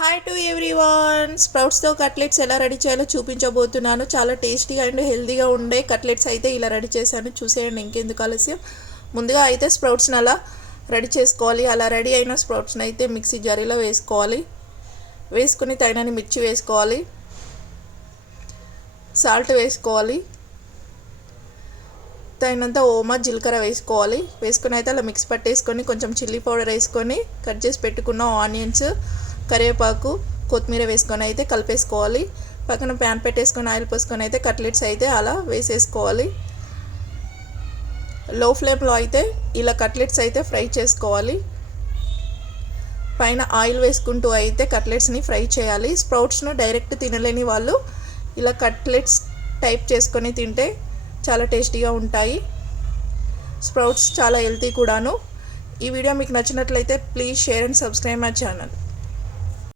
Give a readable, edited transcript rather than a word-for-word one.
Hi to everyone. స్ప్రౌట్స్తో cutlets ఎలా ready చేయాలో చూపించబోతున్నాను. చాలా టేస్టీగా అండ్ హెల్తీగా ఉండే కట్లెట్స్ అయితే ఇలా రెడీ చేశాను. చూసేయండి, ఇంకెందుకు ఆలస్యం. ముందుగా అయితే స్ప్రౌట్స్ని అలా రెడీ చేసుకోవాలి. అలా రెడీ అయిన స్ప్రౌట్స్ని అయితే మిక్సీ జారీలో వేసుకోవాలి. వేసుకుని తగినన్ని మిర్చి వేసుకోవాలి, సాల్ట్ వేసుకోవాలి, తగినంత ఓమా జీలకర్ర వేసుకోవాలి. వేసుకుని అయితే అలా మిక్స్ పట్టేసుకొని కొంచెం చిల్లీ పౌడర్ వేసుకొని కట్ చేసి పెట్టుకున్న ఆనియన్స్, కరివేపాకు, కొత్తిమీర వేసుకొని అయితే కలిపేసుకోవాలి. పక్కన ప్యాన్ పెట్టేసుకొని ఆయిల్ పోసుకొని అయితే కట్లెట్స్ అయితే అలా వేసేసుకోవాలి. లో ఫ్లేమ్లో అయితే ఇలా కట్లెట్స్ అయితే ఫ్రై చేసుకోవాలి. పైన ఆయిల్ వేసుకుంటూ అయితే కట్లెట్స్ని ఫ్రై చేయాలి. స్ప్రౌట్స్ను డైరెక్ట్ తినలేని వాళ్ళు ఇలా కట్లెట్స్ టైప్ చేసుకొని తింటే చాలా టేస్టీగా ఉంటాయి. స్ప్రౌట్స్ చాలా హెల్తీ కూడాను. ఈ వీడియో మీకు నచ్చినట్లయితే please share and subscribe my channel.